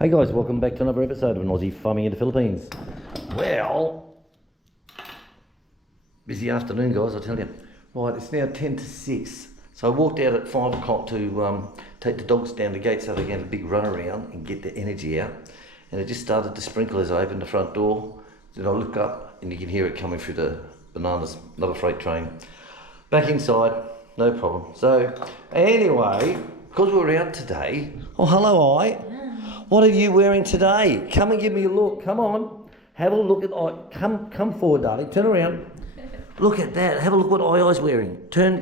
Hey guys, welcome back to another episode of an Aussie Farming in the Philippines. Well, busy afternoon guys, I tell you. Right, it's now 10 to 6. So I walked out at 5 o'clock to take the dogs down the gate so they get a big run around and get the energy out. And it just started to sprinkle as I opened the front door. Then I look up and you can hear it coming through the bananas, another freight train. Back inside, no problem. So anyway, because we're out today, oh hello what are you wearing today? Come and give me a look. Come on. Have a look at come forward, darling. Turn around. Look at that. Have a look what I's wearing. Turn.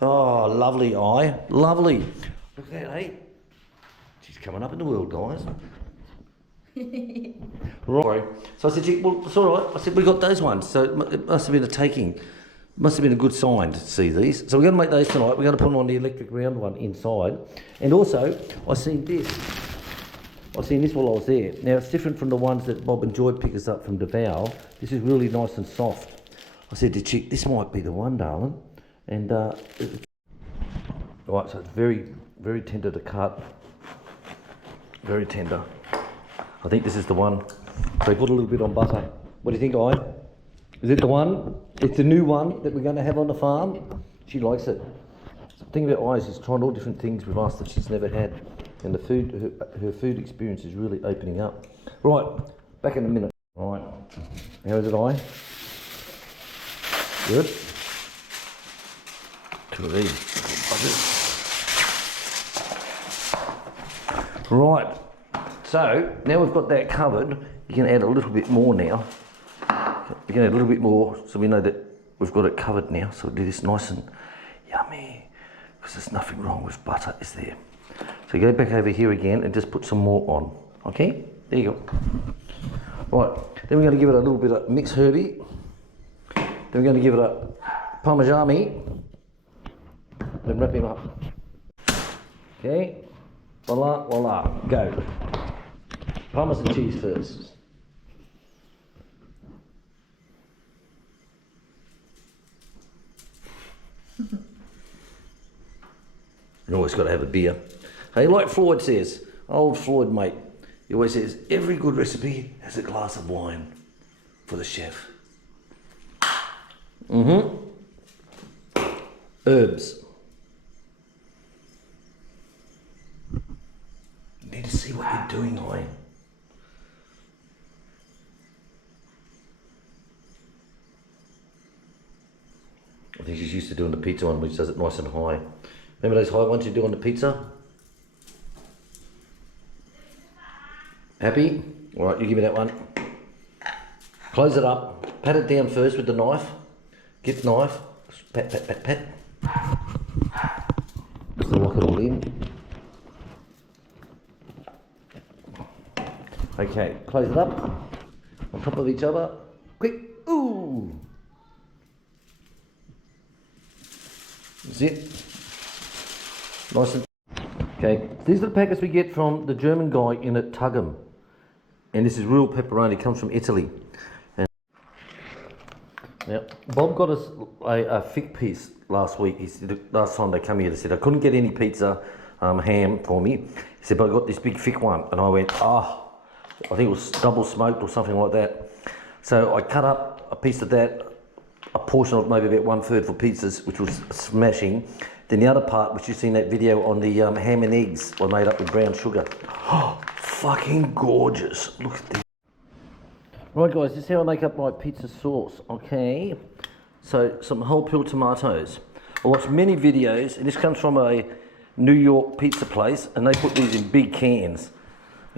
Oh, lovely Eye. Lovely. Look at that, eh? She's coming up in the world, guys. Right. So I said, well, it's all right. I said, we got those ones. So it must have been a taking. Must have been a good sign to see these. So we're going to make those tonight. We're going to put them on the electric round one inside. And also, I seen this while I was there. Now, it's different from the ones that Bob and Joy pick us up from Davao. This is really nice and soft. I said to Chick, this might be the one, darling. And, right, so it's very, very tender to cut. Very tender. I think this is the one. So put a little bit on butter. What do you think, I? Is it the one? It's the new one that we're going to have on the farm. She likes it. The thing about Eyes is trying all different things with us that she's never had. And the food, her food experience is really opening up. Right, back in a minute. Right, how is it, Eye? Good. Two of these. Right, so now we've got that covered, you can add a little bit more now. You can add a little bit more so we know that we've got it covered now. So we'll do this nice and yummy, because there's nothing wrong with butter, is there? So go back over here again and just put some more on. Okay, there you go. Right, then we're going to give it a little bit of mixed herby. Then we're going to give it a parmesan. Then wrap him up. Okay, voila, voila, go. Parmesan cheese first. You always got to have a beer. Hey, like Floyd says, old Floyd mate, he always says, every good recipe has a glass of wine for the chef. Herbs. You need to see what you're doing, Oi. I think she's used to doing the pizza one, which does it nice and high. Remember those high ones you do on the pizza? Happy? All right, you give me that one. Close it up. Pat it down first with the knife. Get the knife. Pat. Just lock it all in. Okay, close it up. On top of each other. Quick. Ooh. That's it. Nice and okay. These are the packets we get from the German guy in at Tuggum, and this is real pepperoni. It comes from Italy. And now Bob got us a thick piece last week. He said last time they come here, they said I couldn't get any pizza ham for me. He said, but I got this big thick one, and I went, I think it was double smoked or something like that. So I cut up a piece of that, a portion of maybe about 1/3 for pizzas, which was smashing. Then the other part, which you see in that video on the ham and eggs, were made up with brown sugar. Oh, fucking gorgeous. Look at this. Right guys, this is how I make up my pizza sauce, okay? So, some whole peel tomatoes. I watched many videos, and this comes from a New York pizza place, and they put these in big cans.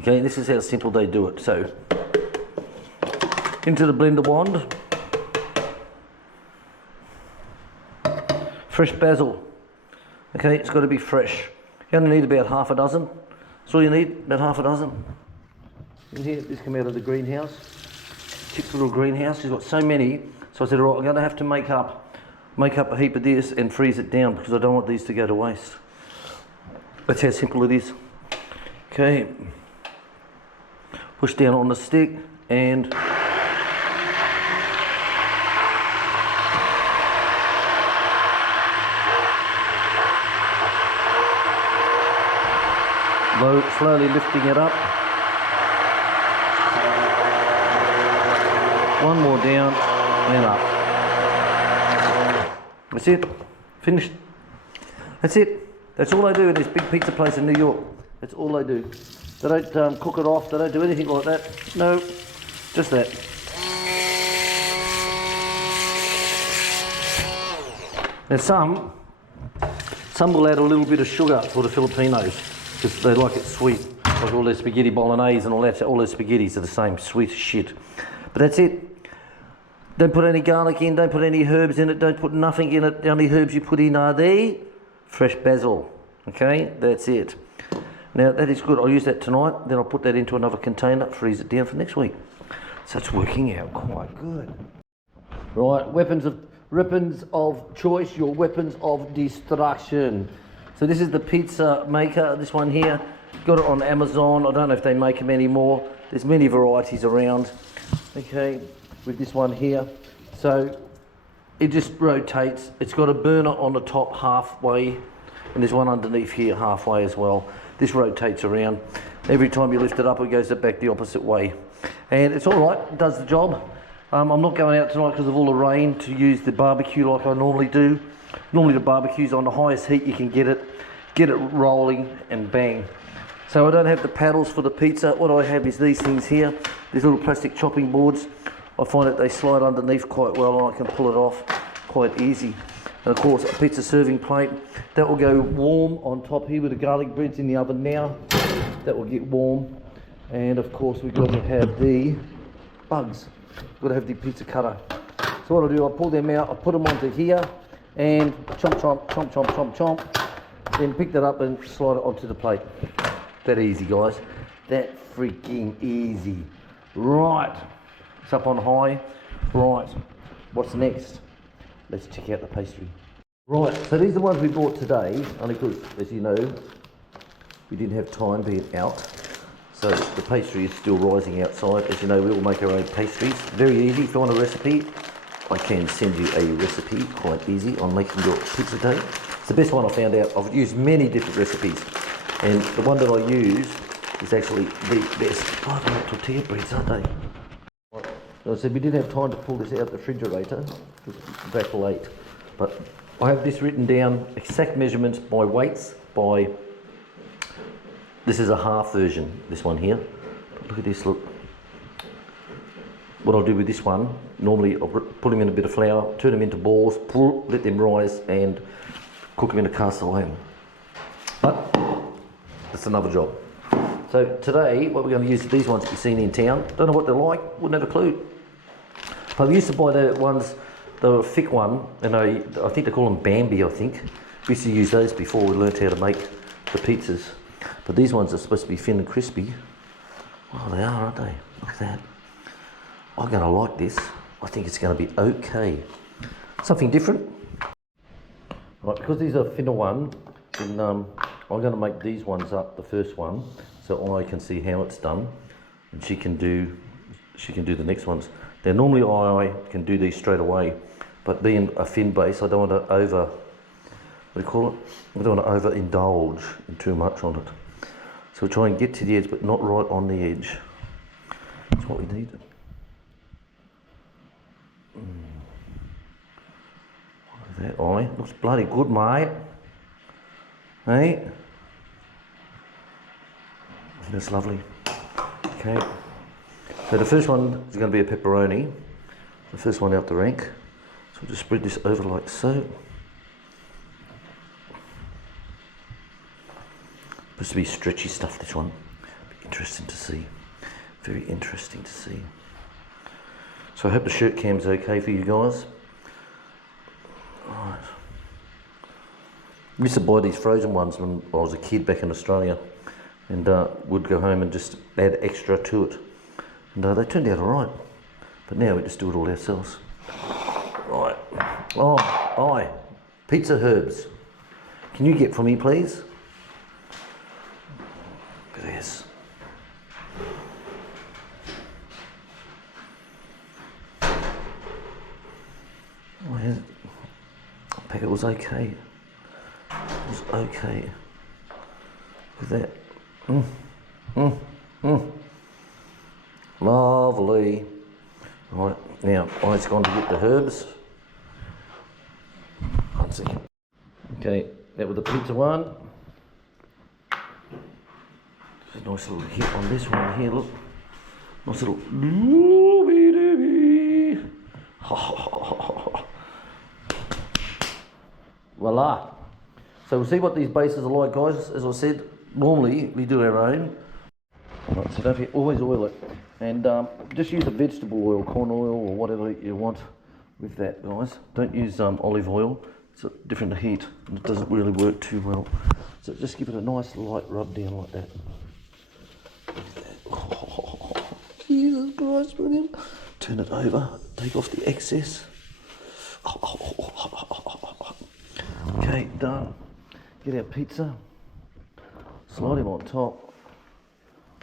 Okay, this is how simple they do it. So, into the blender wand. Fresh basil. Okay, it's got to be fresh. You only need about half a dozen. That's all you need, about half a dozen. You hear this come out of the greenhouse. Chick's little greenhouse. He's got so many. So I said, all right, I'm going to have to make up a heap of this and freeze it down because I don't want these to go to waste. That's how simple it is. Okay. Push down on the stick and Slowly lifting it up. One more down and up. That's it. Finished. That's it. That's all they do in this big pizza place in New York. That's all they do. They don't cook it off. They don't do anything like that. No, just that. Now some will add a little bit of sugar for the Filipinos because they like it sweet. Like all their spaghetti bolognese and all that. All their spaghettis are the same sweet as shit. But that's it. Don't put any garlic in, don't put any herbs in it, don't put nothing in it. The only herbs you put in are the fresh basil. Okay, that's it. Now that is good. I'll use that tonight, then I'll put that into another container, freeze it down for next week. So it's working out quite good. Right, weapons of choice, your weapons of destruction. So this is the pizza maker, this one here. Got it on Amazon. I don't know if they make them anymore. There's many varieties around. Okay, with this one here. So it just rotates. It's got a burner on the top halfway, and there's one underneath here halfway as well. This rotates around. Every time you lift it up, it goes back the opposite way. And it's all right, it does the job. I'm not going out tonight because of all the rain to use the barbecue like I normally do. Normally the barbecue's on the highest heat you can get it rolling and bang. So I don't have the paddles for the pizza. What I have is these things here, these little plastic chopping boards. I find that they slide underneath quite well and I can pull it off quite easy. And of course a pizza serving plate, that will go warm on top here with the garlic breads in the oven now. That will get warm. And of course we've got to have the bugs. We've got to have the pizza cutter. So what I'll do, I'll pull them out, I'll put them onto here and chomp, chomp, chomp, chomp, chomp, chomp. Then pick that up and slide it onto the plate. That easy, guys. That freaking easy. Right. It's up on high. Right. What's next? Let's check out the pastry. Right. So these are the ones we bought today. Only because, as you know, we didn't have time being out. So the pastry is still rising outside. As you know, we all make our own pastries. Very easy. If you want a recipe, I can send you a recipe. Quite easy on making your pizza dough. It's the best one I found out. I've used many different recipes. And the one that I use is actually the best. Oh, they're like tortilla breads, aren't they? Right. I said we didn't have time to pull this out the refrigerator. It was back late. But I have this written down, exact measurements by weights, by... This is a half version, this one here. But look at this, look. What I'll do with this one, normally I'll put them in a bit of flour, turn them into balls, let them rise and cook them in a cast iron. But that's another job. So today, what we're going to use are these ones that you've seen in town. Don't know what they're like, wouldn't have a clue. But we used to buy the ones, the thick one, and I think they call them Bambi, I think. We used to use those before we learnt how to make the pizzas. But these ones are supposed to be thin and crispy. Oh, they are, aren't they? Look at that. I'm going to like this. I think it's going to be okay. Something different. Right, because these are thinner one, then I'm going to make these ones up, the first one, so I can see how it's done, and she can do the next ones. Now normally I can do these straight away, but being a thin base, I don't want to over, what do you call it? I don't want to overindulge in too much on it. So we'll try and get to the edge, but not right on the edge. That's what we need. Look at that eye. Looks bloody good, mate. Hey? That's lovely. Okay. So the first one is going to be a pepperoni. The first one out the rank. So we'll just spread this over like so. Supposed to be stretchy stuff, this one. Be interesting to see. Very interesting to see. So I hope the shirt cam's okay for you guys. Right. I used to buy these frozen ones when I was a kid back in Australia, and would go home and just add extra to it. And they turned out alright. But now we just do it all ourselves. Right. Oh, aye. Pizza herbs. Can you get for me, please? Look at this. Oh, yeah. The packet was okay. It was okay. Look at that. Lovely. Right, now I've gone to get the herbs. 1 second. Okay, that was the pizza one. There's a nice little hit on this one here, look. Nice little doobie. Voila. So we'll see what these bases are like, guys. As I said, normally we do our own. Right, so don't forget, always oil it. And just use a vegetable oil, corn oil or whatever you want with that, guys. Don't use olive oil. It's a different heat and it doesn't really work too well. So just give it a nice light rub down like that. Oh, Jesus Christ, brilliant. Turn it over, take off the excess. Okay, done. Get our pizza, slide him on top.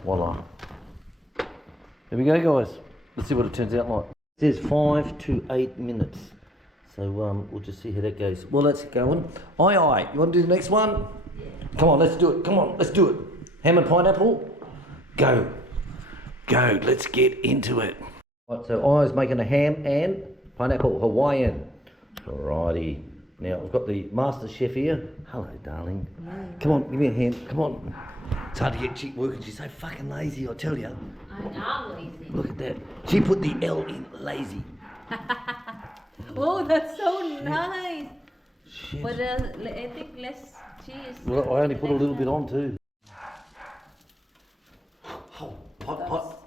Voila. There we go, guys. Let's see what it turns out like. It says 5 to 8 minutes. So we'll just see how that goes. Well, that's going. Aye. You want to do the next one? Yeah. Come on, let's do it. Come on, let's do it. Ham and pineapple. Go. Let's get into it. Right, so I was making a ham and pineapple Hawaiian. Alrighty. Now I've got the master chef here. Hello, darling. Come on, give me a hand. Come on. It's hard to get chick working. She's so fucking lazy, I tell you. I am lazy. Look at that. She put the L in lazy. Oh, that's so nice. Shit. But I think less cheese. Well, I only put a little bit on too. Oh, pot.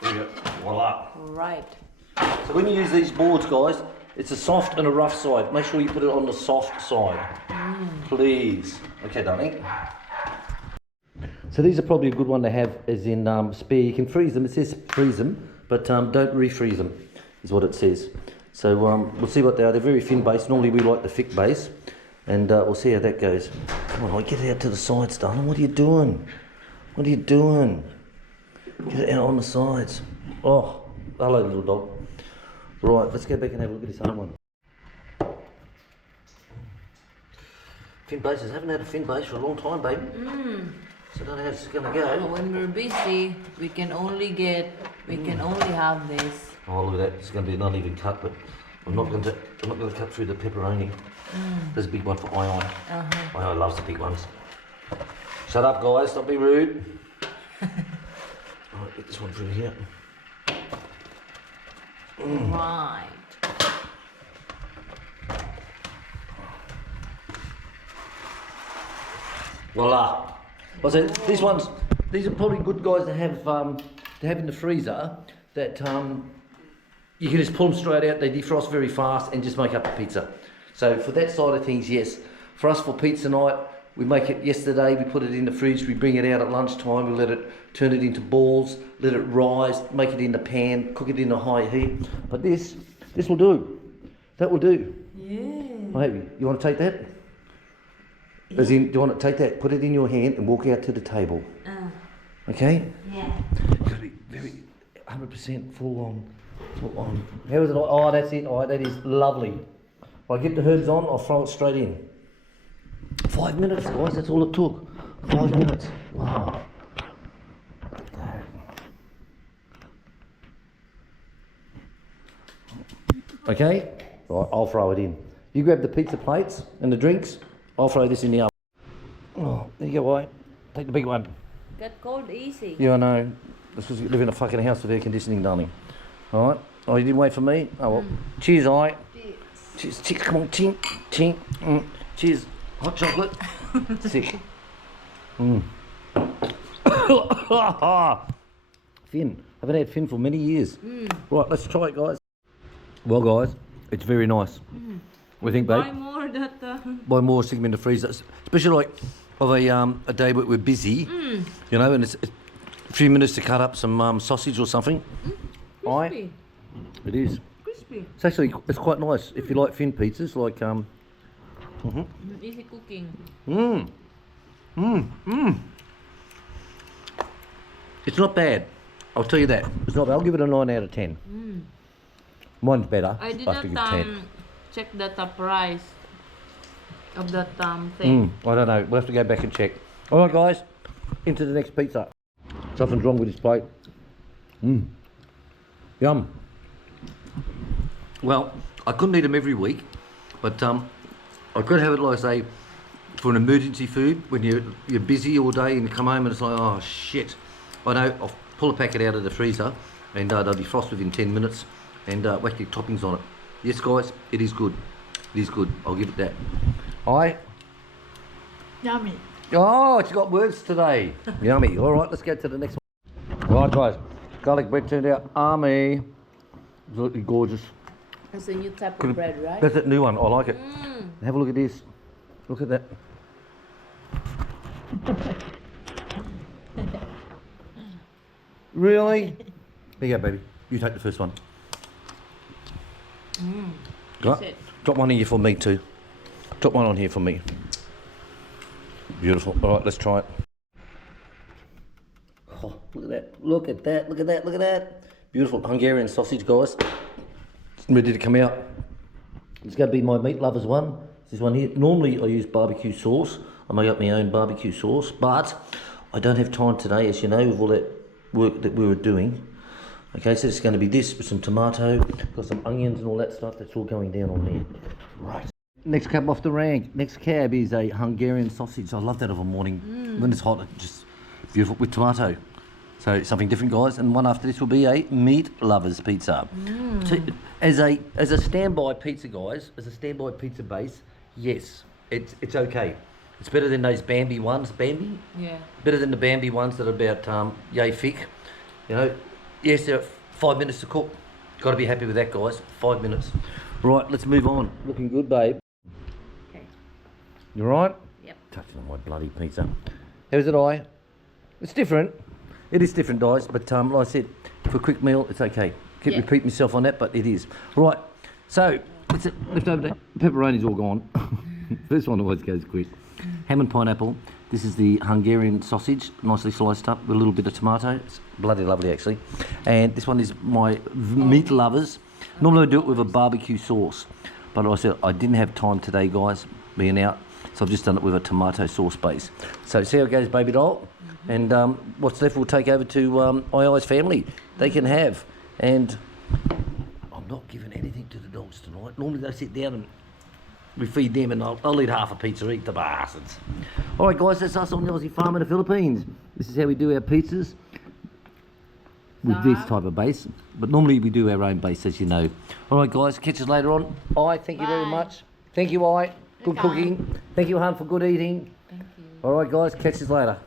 There you go. Voila. Right. So when you use these boards, guys, it's a soft and a rough side. Make sure you put it on the soft side. Please. Okay, darling. So these are probably a good one to have as in spare. You can freeze them. It says freeze them, but don't refreeze them, is what it says. So we'll see what they are. They're very thin base. Normally we like the thick base, and we'll see how that goes. Come on, get it out to the sides, darling. What are you doing? Get it out on the sides. Oh, hello, little dog. Right, let's go back and have a look at this other one. Fin bases. Haven't had a fin base for a long time, baby. So I don't know how it's gonna go. When we're busy, we can only have this. Oh, look at that. It's gonna be an uneven cut, but I'm not gonna cut through the pepperoni. There's a big one for Ion. Ion loves the big ones. Shut up, guys. Don't be rude. Alright, get this one through here. Right. Voila. Well, so these are probably good guys to have in the freezer. That you can just pull them straight out. They defrost very fast and just make up a pizza. So for that side of things, yes. For us, for pizza night, we make it yesterday. We put it in the fridge. We bring it out at lunchtime. We turn it into balls, let it rise, make it in the pan, cook it in a high heat. But this will do. That will do. Yeah. Maybe you want to take that? As in, do you want to take that, put it in your hand and walk out to the table? Okay? Yeah. Got to be very 100% full on. How is it? Oh, that's it. Oh, that is lovely. I get the herbs on, I'll throw it straight in. 5 minutes, guys, that's all it took. 5 minutes. Wow. Okay? Right, I'll throw it in. You grab the pizza plates and the drinks. I'll throw this in the oven. Oh, there you go, White. Take the big one. Get cold easy. Yeah, I know. This was live in a fucking house with air conditioning, darling. All right. Oh, you didn't wait for me? Oh, well. Cheers, all right. Cheers. Cheers. Come on. Ching. Ching. Cheers. Hot chocolate. Sick. Fin. Haven't had fin for many years. Right, let's try it, guys. Well, guys, it's very nice. What do you think, babe? Buy more that. Buy more, stick them in the freezer. Especially like of a day where we're busy, you know, and it's a few minutes to cut up some sausage or something. Crispy. It is. Crispy. It's quite nice if you like thin pizzas, like Easy cooking. It's not bad. I'll tell you that. It's not bad. I'll give it a 9 out of 10. Mine's better. I did have to not give 10. check that price. of that thing. I don't know. We'll have to go back and check. All right, guys. Into the next pizza. Something's wrong with this plate. Yum. Well, I couldn't eat them every week, but I could have it, like I say, for an emergency food when you're busy all day and you come home and it's like, oh shit. I know, I'll pull a packet out of the freezer and they'll defrost within 10 minutes and whack your toppings on it. Yes, guys, it is good. It is good. I'll give it that. Yummy. Oh, it's got words today. Yummy. All right, let's go to the next one. Right, guys. Garlic bread turned out army. Absolutely gorgeous. It's a new type of bread, right? That's that new one. I like it. Have a look at this. Look at that. Really? There you go, baby. You take the first one. Right. Drop one in here for me too. Drop one on here for me. Beautiful. All right, let's try it. Oh, look at that. Look at that. Look at that. Look at that. Beautiful Hungarian sausage, guys. It's ready to come out. It's going to be my meat lovers one. This one here. Normally I use barbecue sauce. I make up my own barbecue sauce, but I don't have time today, as you know, with all that work that we were doing. Okay, so it's going to be this with some tomato, got some onions and all that stuff. That's all going down on there. Right. Next cab off the rank. Next cab is a Hungarian sausage. I love that of a morning when it's hot. It's just beautiful with tomato. So something different, guys. And one after this will be a meat lovers pizza. So, as a standby pizza, guys, as a standby pizza base, yes, it's okay. It's better than those Bambi ones. Bambi? Yeah. Better than the Bambi ones that are about yay thick. You know, yes, they're 5 minutes to cook. Got to be happy with that, guys. 5 minutes. Right, let's move on. Looking good, babe. Okay. You right? Yep. Touching on my bloody pizza. How's it, I? It's different. It is different, guys, but like I said, for a quick meal, it's okay. Keep repeating myself on that, but it is. Right, so, let's lift over the pepperoni's all gone. First one always goes quick. Ham and pineapple. This is the Hungarian sausage, nicely sliced up with a little bit of tomato. It's bloody lovely, actually. And this one is my meat lovers. Normally I do it with a barbecue sauce, but I said I didn't have time today, guys, being out, so I've just done it with a tomato sauce base. So see how it goes, baby doll. And what's left will take over to II's family. They can have. And I'm not giving anything to the dogs tonight. Normally they sit down and we feed them, and I'll eat half a pizza, eat the bastards. All right, guys, that's us on the Aussie farm in the Philippines. This is how we do our pizzas with this type of base. But normally we do our own base, as you know. All right, guys, catch us later on. Thank you very much. Thank you, Good cooking. Thank you, Han, for good eating. Thank you. All right, guys, catch us later.